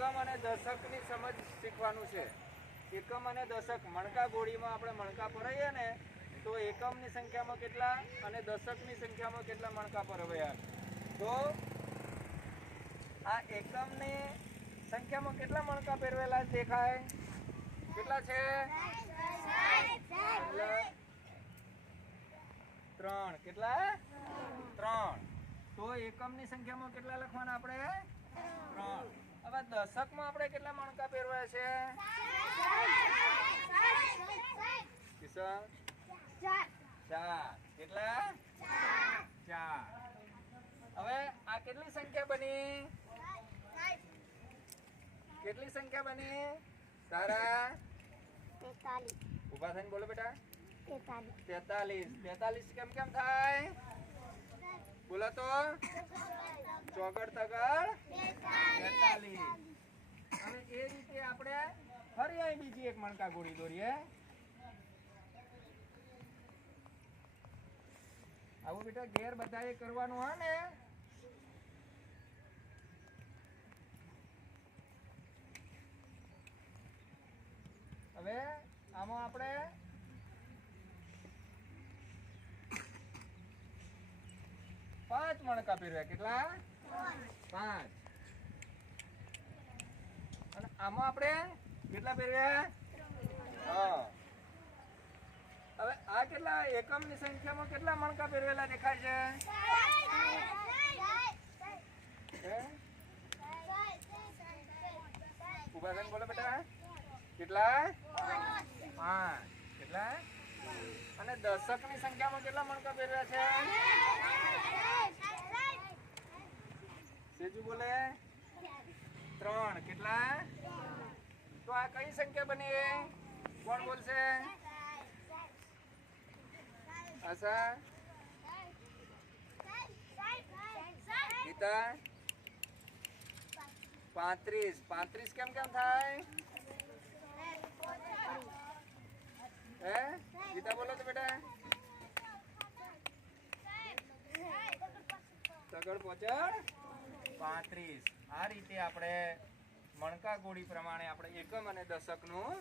એકમ અને દશકની સમજ શીખવાનું છે. એકમ અને દશક મણકા ગોળીમાં આપણે મણકા ભરાઈએ ને તો એકમની સંખ્યામાં કેટલા અને દશકની સંખ્યામાં કેટલા મણકા ભરવાયા. તો આ એકમની સંખ્યામાં કેટલા મણકા પહેરવેલા દેખાય? કેટલા છે? 3. કેટલા? 3. તો એકમની સંખ્યામાં કેટલા લખવાના આપણે? 3. હવે દશકમાં આપણે કેટલા મણકા પહેરવાયા છે? 4. કેટલા? 4. હવે આ કેટલી સંખ્યા બની? કેટલી સંખ્યા બની તારા? 43. ઉભા થઈને બોલો બેટા. 43. 43 કેમ કેમ થાય? બોલો તો. ચોગડ તગડ 43. હવે એ રીતે આપણે ફરી અહીં બીજી એક મણકા ગોળી દોરીએ. આવું બેટા ઘેર બધાએ કરવાનું હોય ને. હવે આમાં આપણે પાંચ મણકા પહેર્યા. કેટલા? 5. અને આમાં આપણે કેટલા પહેર્યા? હા. હવે આ કેટલા એકમની સંખ્યામાં કેટલા મણકા પહેરવેલા દેખાય છે? ઉભા થઈને બોલો બેટા. કેટલા? 5. કેટલા? અને દશકની સંખ્યામાં કેટલા મણકા પહેર્યા છે? સેજુ બોલે 3. કેટલા? તો આ કઈ સંખ્યા બની? કોણ બોલશે? આશા? ગીતા? 35. 35 કેમ કેમ થાય? હે ગીતા બોલો તો બેટા. તગડ પોચડ 35. આ રીતે આપણે મણકા ગોળી પ્રમાણે આપણે એકમ અને દશકનું